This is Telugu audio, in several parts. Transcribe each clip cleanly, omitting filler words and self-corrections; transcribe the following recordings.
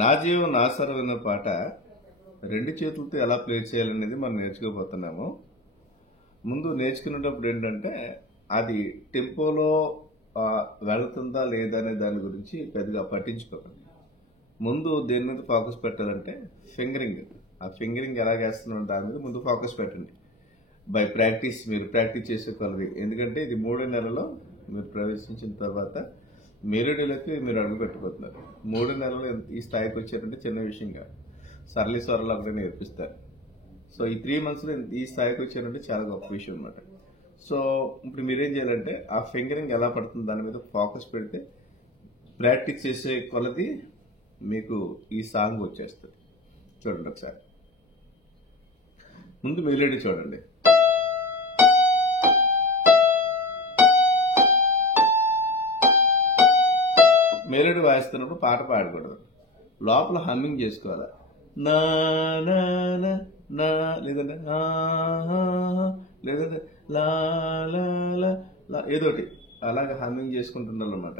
నా జీవం నా సర్వం అన్న పాట రెండు చేతులతో ఎలా ప్లే చేయాలనేది మనం నేర్చుకోబోతున్నాము. ముందు నేర్చుకునేటప్పుడు ఏంటంటే అది టెంపోలో వెళుతుందా లేదా అనే దాని గురించి పెద్దగా పట్టించుకోకండి. ముందు దేని మీద ఫోకస్ పెట్టాలంటే ఫింగరింగ్. ఆ ఫింగరింగ్ ఎలా వేస్తున్నాం దాని మీద ముందు ఫోకస్ పెట్టండి. బై ప్రాక్టీస్ మీరు ప్రాక్టీస్ చేసుకోగలరు. ఎందుకంటే ఇది 3 నెలల్లో మీరు ప్రవేశించిన తర్వాత మెలోడీలకి మీరు అడుగు పెట్టిపోతున్నారు. 3 నెలలు ఈ స్థాయికి వచ్చారంటే చిన్న విషయం కాదు. సరళి స్వరాలు అక్కడ నేర్పిస్తారు. సో ఈ 3 monthsలో ఈ స్థాయికి వచ్చారంటే చాలా గొప్ప విషయం అనమాట. సో ఇప్పుడు మీరేం చేయాలంటే ఆ ఫింగరింగ్ ఎలా పడుతుంది దాని మీద ఫోకస్ పెడితే ప్రాక్టీస్ చేసే కొలది మీకు ఈ సాంగ్ వచ్చేస్తుంది. చూడండి ఒకసారి. ముందు మెలోడీ చూడండి. మెలోడీ వాయిస్తున్నప్పుడు పాట పాడకూడదు, లోపల హమ్మింగ్ చేసుకోవాలి. నా నా నా నా లేదంటే లేదంటే లా లా లా ఏదోటి అలాగే హమ్మింగ్ చేసుకుంటుండాలన్నమాట.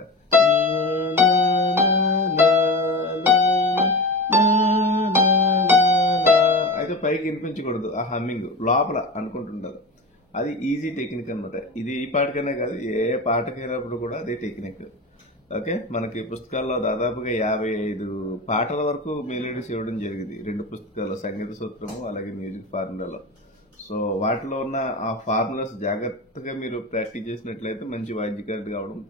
అయితే పైకి వినిపించకూడదు, ఆ హమ్మింగ్ లోపల అనుకుంటుండాలి. అది ఈజీ టెక్నిక్ అనమాట. ఇది ఈ పాటకైనా కాదు, ఏ పాటకైనప్పుడు కూడా అదే టెక్నిక్. ఓకే, మనకి పుస్తకాల్లో దాదాపుగా 55 పాటల వరకు మెలోడీస్ ఇవ్వడం జరిగింది 2 పుస్తకాలు, సంగీత సూత్రము అలాగే మ్యూజిక్ ఫార్ములాలో. సో వాటిలో ఉన్న ఆ ఫార్ములాస్ జాగ్రత్తగా మీరు ప్రాక్టీస్ చేసినట్లయితే మంచి వాద్యకారుడు కావడం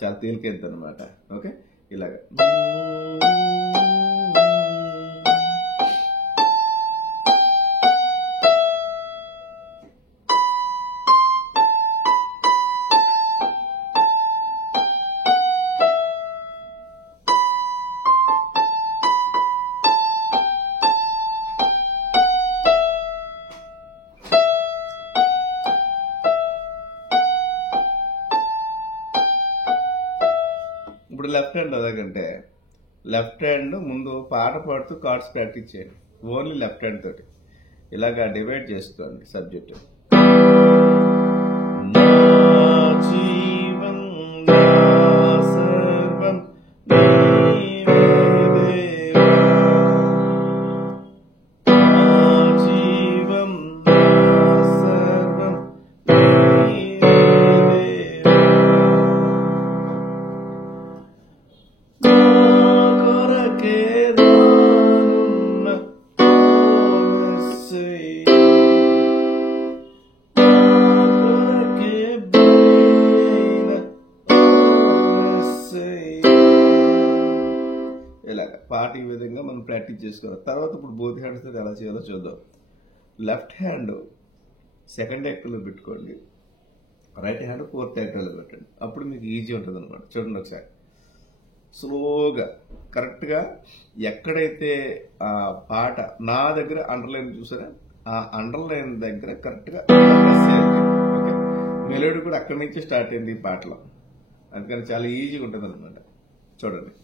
చాలా తేలికైంది అనమాట. ఓకే, ఇలాగా ఇప్పుడు లెఫ్ట్ హ్యాండ్ అలాగంటే లెఫ్ట్ హ్యాండ్ ముందు పాట పాడుతూ కార్డ్స్ ప్రాక్టీస్ చేయండి. ఓన్లీ లెఫ్ట్ హ్యాండ్ తోటి ఇలాగా డివైడ్ చేసుకోండి సబ్జెక్ట్. ఇలాగా పాట ఈ విధంగా మనం ప్రాక్టీస్ చేసుకోవాలి. తర్వాత ఇప్పుడు బోత్ హ్యాండ్స్ తో ఎలా చేయాలో చూద్దాం. లెఫ్ట్ హ్యాండ్ సెకండ్ యాక్టర్లో పెట్టుకోండి, రైట్ హ్యాండ్ ఫోర్త్ యాక్టర్లో పెట్టండి. అప్పుడు మీకు ఈజీ ఉంటుంది అనమాట. చూడండి ఒకసారి స్లోగా కరెక్ట్గా ఎక్కడైతే ఆ పాట నా దగ్గర అండర్లైన్ చూసారా, ఆ అండర్లైన్ దగ్గర కరెక్ట్గా ఓకే, మెలోడీ కూడా అక్కడి నుంచి స్టార్ట్ అయింది ఈ పాటలో. అందుకని చాలా ఈజీగా ఉంటుంది అనమాట. చూడండి.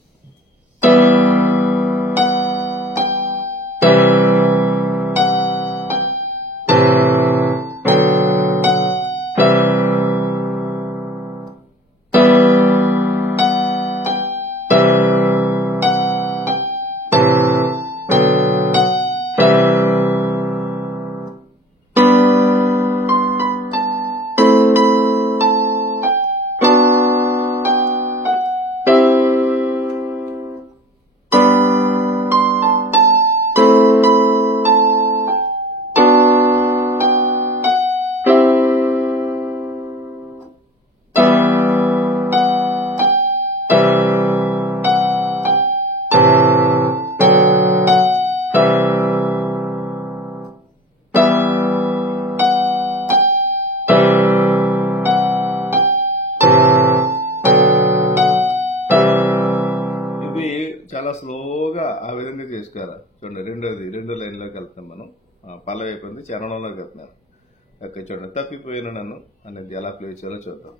చాలా స్లోగా ఆ విధంగా చేసుకోవాలి. చూడండి, రెండో లైన్లోకి వెళ్తాం మనం. పల్లవి అయిపోయింది, చరణంలోకి వెళ్తున్నాను. ఓకే, చూడండి. తప్పిపోయిన నన్ను అనేది ఎలా ప్లే చేయాలో చూద్దాం.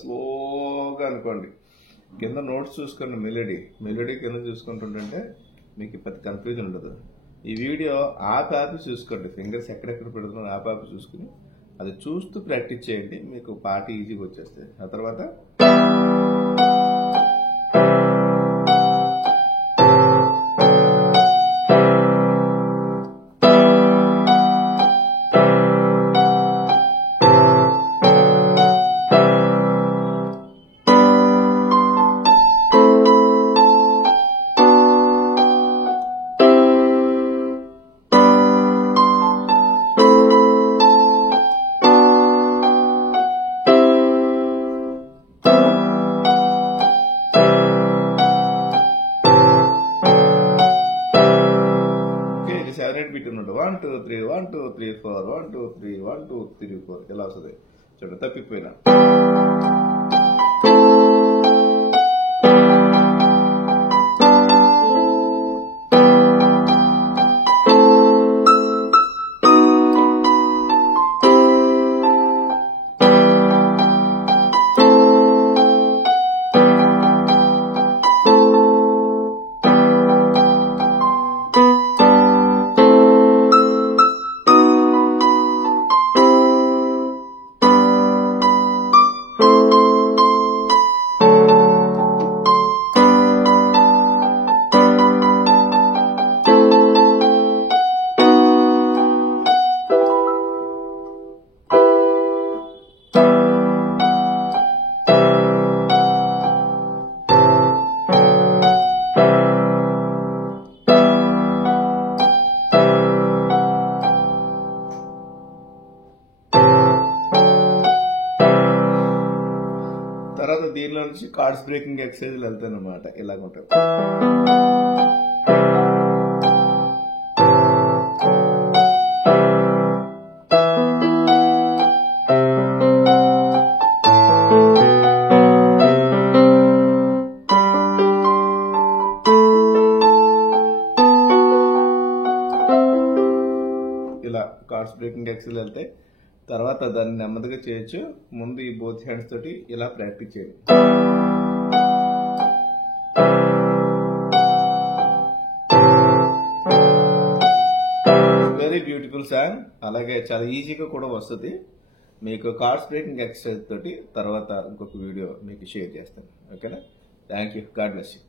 స్లోగా అనుకోండి. కింద నోట్స్ చూసుకోండి, మెలోడీ కింద చూసుకుంటుంటే మీకు పెద్ద కన్ఫ్యూజన్ ఉండదు. ఈ వీడియో ఆపి చూసుకోండి, ఫింగర్స్ ఎక్కడెక్కడ పెడుతున్నారో ఆపి చూసుకుని అది చూస్తూ ప్రాక్టీస్ చేయండి, మీకు పాట ఈజీగా వచ్చేస్తుంది. ఆ తర్వాత సెవెన్ ఎయిట్ బీట్ ఉన్నట్టు 1 2 3 1 2 3 4 1 2 3 1 2 3 4 ఇలా వస్తుంది. చూడండి, తప్పిపోయినా తర్వాత దీనిలో నుంచి కార్డ్స్ బ్రేకింగ్ ఎక్సర్సైజ్లు వెళ్తాయి అన్నమాట. ఇలాగుంటాయి. ఇలా కార్డ్స్ బ్రేకింగ్ ఎక్సర్సైజ్ వెళ్తాయి. తర్వాత దాన్ని నెమ్మదిగా చేయొచ్చు. ముందు ఈ బోత్ హ్యాండ్స్ తోటి ఇలా ప్రాక్టీస్ చేయండి. Very beautiful song. అలాగే చాలా ఈజీగా కూడా వస్తుంది. మీకు కార్డ్స్ బ్రేకింగ్ ఎక్సర్సైజ్ తోటి తర్వాత ఇంకొక వీడియో మీకు షేర్ చేస్తాను. ఓకేనా? Thank you. God bless you.